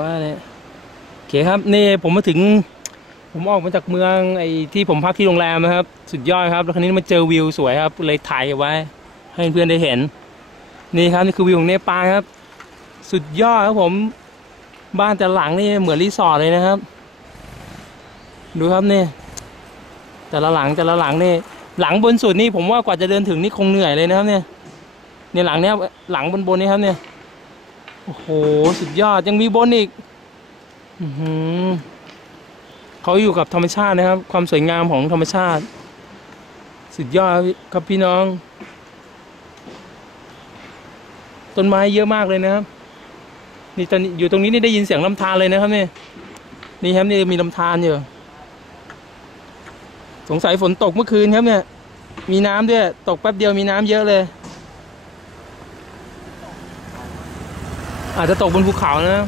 ว่าเนี่ยโอเคครับนี่ผมมาถึง ผมออกมาจากเมืองไอ้ที่ผมพักที่โรงแรมนะครับ สุดยอดครับแล้วคราวนี้มาเจอวิวสวยครับ เลยถ่ายเอาไว้ ให้เพื่อนได้เห็น นี่ครับนี่คือวิวของเนปาลครับ สุดยอดครับผมบ้านแต่หลังนี่เหมือนรีสอร์ทเลยนะครับ ดูครับนี่แต่ละหลังแต่ละหลังนี่หลังบนสุดนี่ผมว่ากว่าจะเดินถึงนี่คงเหนื่อยเลยนะครับเนี่ยเนี่ยหลังเนี้ยหลังบนบนนี่ครับเนี่ย อ้โห สุดยอดยังมีบนอีกอื้อหือเขาอยู่กับธรรมชาตินะครับ ความสวยงามของธรรมชาติ สุดยอดครับพี่น้อง ต้นไม้เยอะมากเลยนะครับ นี่ตอนนี้อยู่ตรงนี้นี่ได้ยินเสียงลำธารเลยนะครับนี่นี่ครับนี่มีลำธารอยู่สงสัยฝนตกเมื่อคืนครับเนี่ย มีน้ำด้วย ตกแป๊บเดียวมีน้ำเยอะเลย อาจจะตกบนภูเขานะ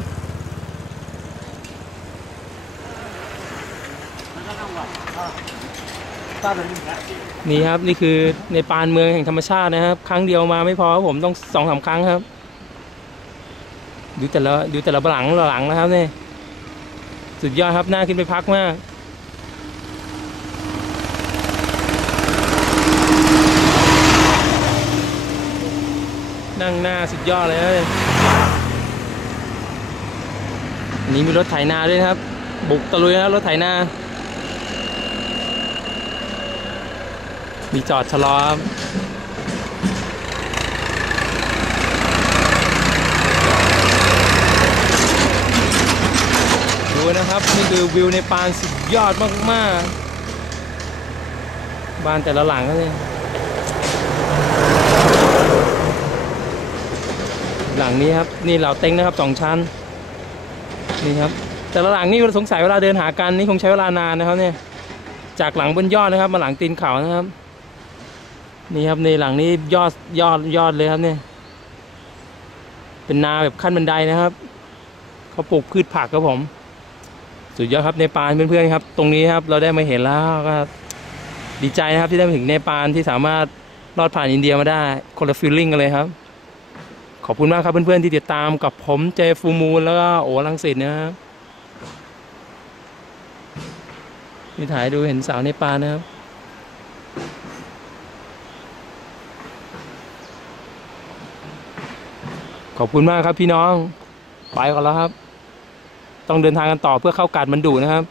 นี่ครับนี่คือในปานเมืองแห่งธรรมชาตินะครับ ครั้งเดียวมาไม่พอครับผมต้องสองสามครั้งครับ ดูแต่ละดูแต่ละหลังหลังนะครับเนี่ยสุดยอดครับน่าขึ้นไปพักมากนั่งหน้าสุดยอดเลย นี่มีรถไถนาด้วยครับ บุกตะลุยนะครับรถไถนา มีจอดชะลอครับดูนะครับ นี่คือวิวในปานสุดยอดมาก ๆ บ้านแต่ละหลังก็เลยหลังนี้ครับ นี่เหล่าเต็งนะครับสองชั้น นี่ครับ แต่ละหลังนี่สงสัยเวลาเดินหากันนี่คงใช้เวลานานนะครับเนี่ย จากหลังบนยอดนะครับ มาหลังตีนเขานะครับ นี่ครับในหลังนี้ยอดยอดยอดเลยครับเนี่ย เป็นนาแบบขั้นบันไดนะครับเขาปลูกพืชผักครับผม สุดยอดครับในปานเพื่อนๆครับ ตรงนี้ครับเราได้มาเห็นแล้วก็ดีใจนะครับที่ได้มาถึงในปานที่สามารถรอดผ่านอินเดียมาได้คนละฟีลลิ่งกันเลยครับ ขอบคุณมากครับเพื่อนๆที่ติดตามกับผมเจฟูมูลแล้วก็โอลังสิตนะครับนี่ถ่ายดูเห็นสาวในปานนะครับขอบคุณมากครับพี่น้อง ไปก่อนแล้วครับ ต้องเดินทางกันต่อเพื่อเข้ากาดมันดูนะครับ